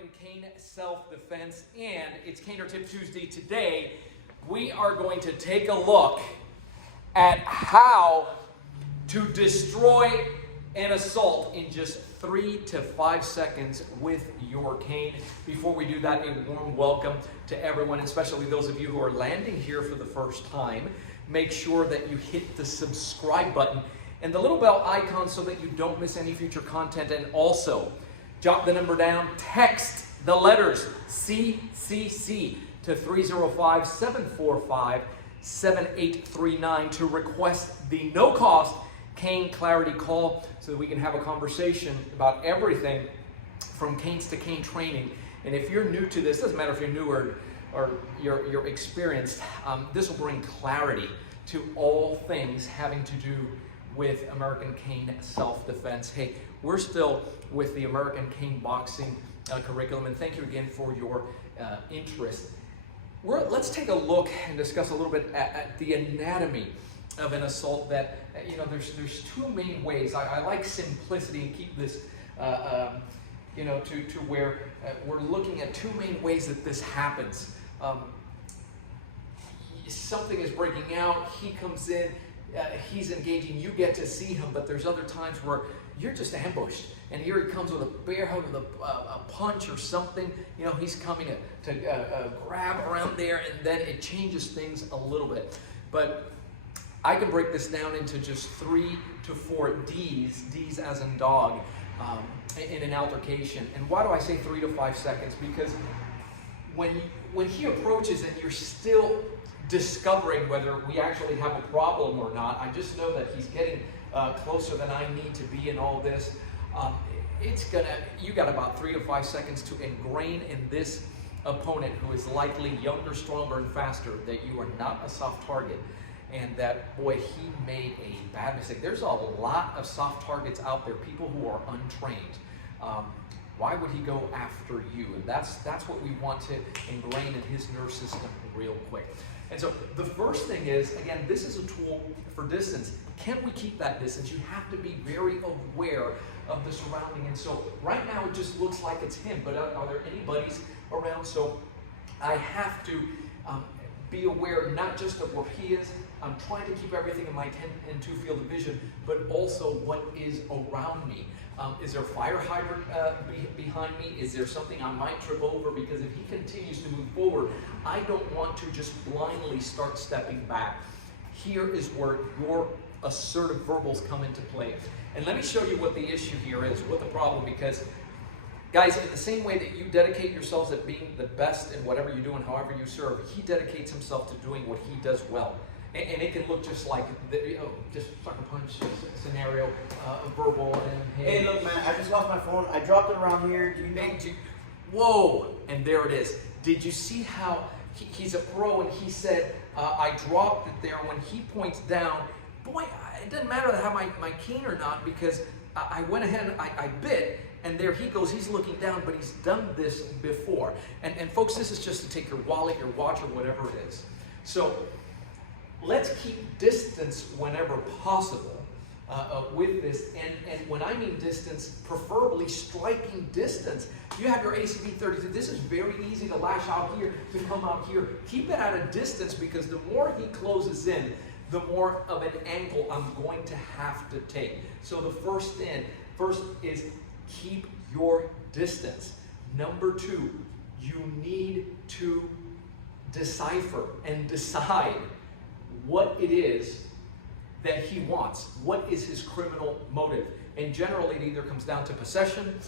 American Cane Self Defense, and it's Caner Tip Tuesday. Today, we are going to take a look at how to destroy an assault in just 3 to 5 seconds with your cane. Before we do that, a warm welcome to everyone, especially those of you who are landing here for the first time. Make sure that you hit the subscribe button and the little bell icon so that you don't miss any future content. And also, jot the number down, text the letters CCC to 305-745-7839 to request the no-cost cane clarity call so that we can have a conversation about everything from canes to cane training. And if you're new to this, doesn't matter if you're new or you're experienced, this will bring clarity to all things having to do with American Cane Self Defense. Hey, we're still with the American Cane Boxing curriculum, and thank you again for your interest. Let's take a look and discuss a little bit at the anatomy of an assault. That, there's two main ways. I like simplicity and keep this to where we're looking at two main ways that this happens. Something is breaking out, he comes in, he's engaging, you get to see him, but there's other times where you're just ambushed, and here he comes with a bear hug, with a punch or something. He's coming to grab around there, and then it changes things a little bit. But I can break this down into just 3 to 4 D's, D's as in dog, in an altercation. And why do I say 3 to 5 seconds? Because when he approaches and you're still discovering whether we actually have a problem or not, I just know that he's getting closer than I need to be in all this. You got about 3 to 5 seconds to ingrain in this opponent, who is likely younger, stronger, and faster, that you are not a soft target, and that, boy, he made a bad mistake. There's a lot of soft targets out there, people who are untrained. Why would he go after you? And that's what we want to ingrain in his nerve system real quick. And so the first thing is, again, this is a tool for distance. Can we keep that distance? You have to be very aware of the surrounding. And so right now it just looks like it's him, but are there any buddies around? So I have to be aware not just of where he is. I'm trying to keep everything in my 10 and 2 field of vision, but also what is around me. Is there a fire hydrant behind me? Is there something I might trip over? Because if he continues to move forward, I don't want to just blindly start stepping back. Here is where your assertive verbals come into play. And let me show you what the issue here is, what the problem, because guys, in the same way that you dedicate yourselves at being the best in whatever you do and however you serve, he dedicates himself to doing what he does well. And it can look just like just sucker punch scenario, verbal. And hey, look, man, I just lost my phone. I dropped it around here. Do you know? Whoa! And there it is. Did you see how he's a pro? And he said, I dropped it there. When he points down, boy, it doesn't matter that I have my cane or not, because I went ahead and I bit. And there he goes, he's looking down, but he's done this before. And folks, this is just to take your wallet, your watch, or whatever it is. So let's keep distance whenever possible with this. And when I mean distance, preferably striking distance. You have your ACSD 32. This is very easy to lash out here, to come out here. Keep it at a distance, because the more he closes in, the more of an angle I'm going to have to take. So the first is keep your distance. Number 2, you need to decipher and decide what it is that he wants. What is his criminal motive? And generally it either comes down to possession.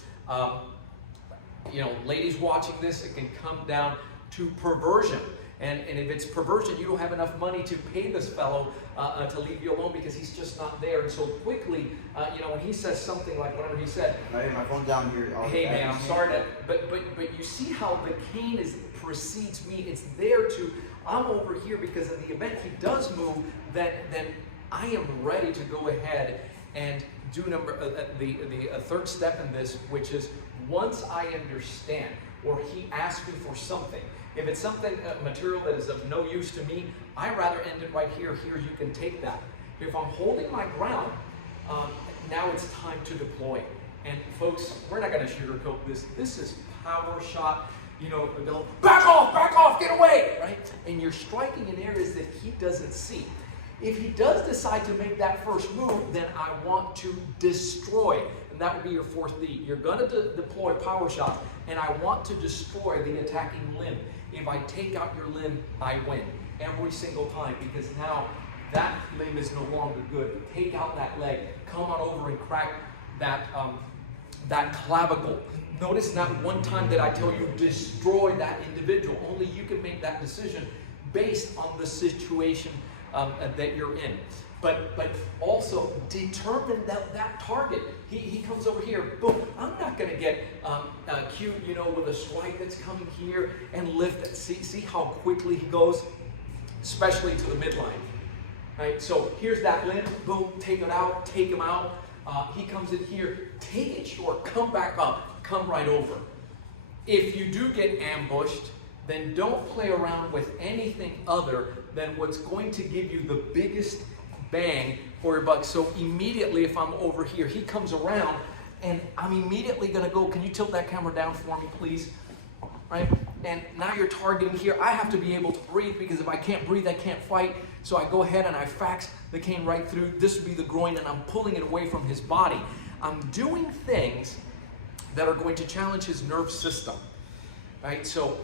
Ladies watching this, it can come down to perversion. And if it's perversion, you don't have enough money to pay this fellow to leave you alone, because he's just not there. And so quickly, when he says something like whatever he said, I have my phone down here. Hey man, I'm sorry but you see how the cane precedes me. It's there to, I'm over here, because in the event he does move, then I am ready to go ahead and do the third step in this, which is, once I understand, or he asks me for something, if it's something material that is of no use to me, I rather end it right here. Here, you can take that. If I'm holding my ground, now it's time to deploy. And folks, we're not going to sugarcoat this. This is power shot. You know, they'll back off, get away, right? And you're striking in areas that he doesn't see. If he does decide to make that first move, then I want to destroy. And that would be your fourth D. You're going to deploy power shots, and I want to destroy the attacking limb. If I take out your limb, I win every single time, because now that limb is no longer good. Take out that leg. Come on over and crack that, that clavicle. Notice not one time that I tell you destroy that individual. Only you can make that decision based on the situation that you're in. But also determine that target. He comes over here, boom. I'm not going to get cute, you know, with a strike that's coming here and lift it. See how quickly he goes, especially to the midline. Right? So here's that limb, boom, take it out, take him out. He comes in here, take it short, come back up, come right over. If you do get ambushed, then don't play around with anything other than what's going to give you the biggest bang for your buck. So immediately, if I'm over here, he comes around, and I'm immediately going to go, can you tilt that camera down for me, please? Right? And now you're targeting here. I have to be able to breathe, because if I can't breathe, I can't fight. So I go ahead and I fax the cane right through. This would be the groin, and I'm pulling it away from his body. I'm doing things that are going to challenge his nerve system. Right? So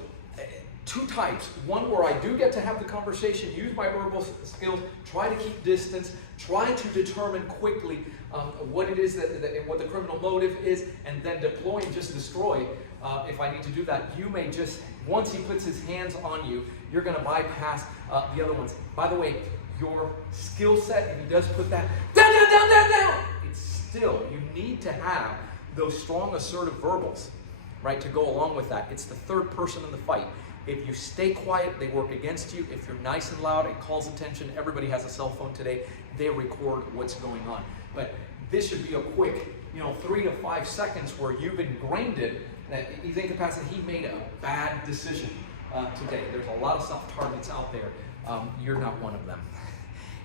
two types. One where I do get to have the conversation, use my verbal skills, try to keep distance, try to determine quickly what it is what the criminal motive is, and then deploy and just destroy. If I need to do that, you may just, once he puts his hands on you, you're going to bypass the other ones. By the way, your skill set, if he does put that down, it's still, you need to have those strong assertive verbals, right, to go along with that. It's the third person in the fight. If you stay quiet, they work against you. If you're nice and loud, it calls attention. Everybody has a cell phone today. They record what's going on. But this should be a quick, 3 to 5 seconds where you've ingrained it. That he's incapacitated. He made a bad decision today. There's a lot of soft targets out there. You're not one of them.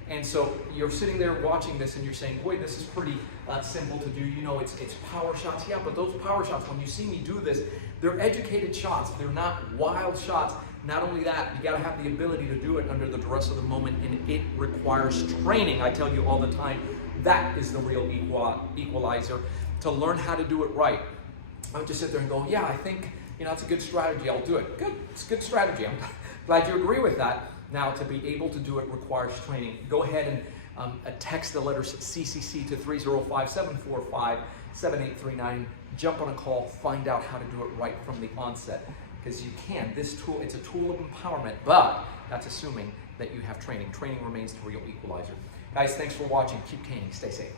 And so you're sitting there watching this and you're saying, boy, this is pretty simple to do. It's power shots. Yeah, but those power shots, when you see me do this, they're educated shots. They're not wild shots. Not only that, you got to have the ability to do it under the duress of the moment, and it requires training. I tell you all the time, that is the real equalizer, to learn how to do it right. I would just sit there and go, yeah, I think, it's a good strategy. I'll do it. Good. It's a good strategy. I'm glad you agree with that. Now, to be able to do it requires training. Go ahead and text the letters CCC to 305-745-7839. Jump on a call. Find out how to do it right from the onset. Because you can. This tool, it's a tool of empowerment, but that's assuming that you have training. Training remains the real equalizer. Guys, thanks for watching. Keep caning. Stay safe.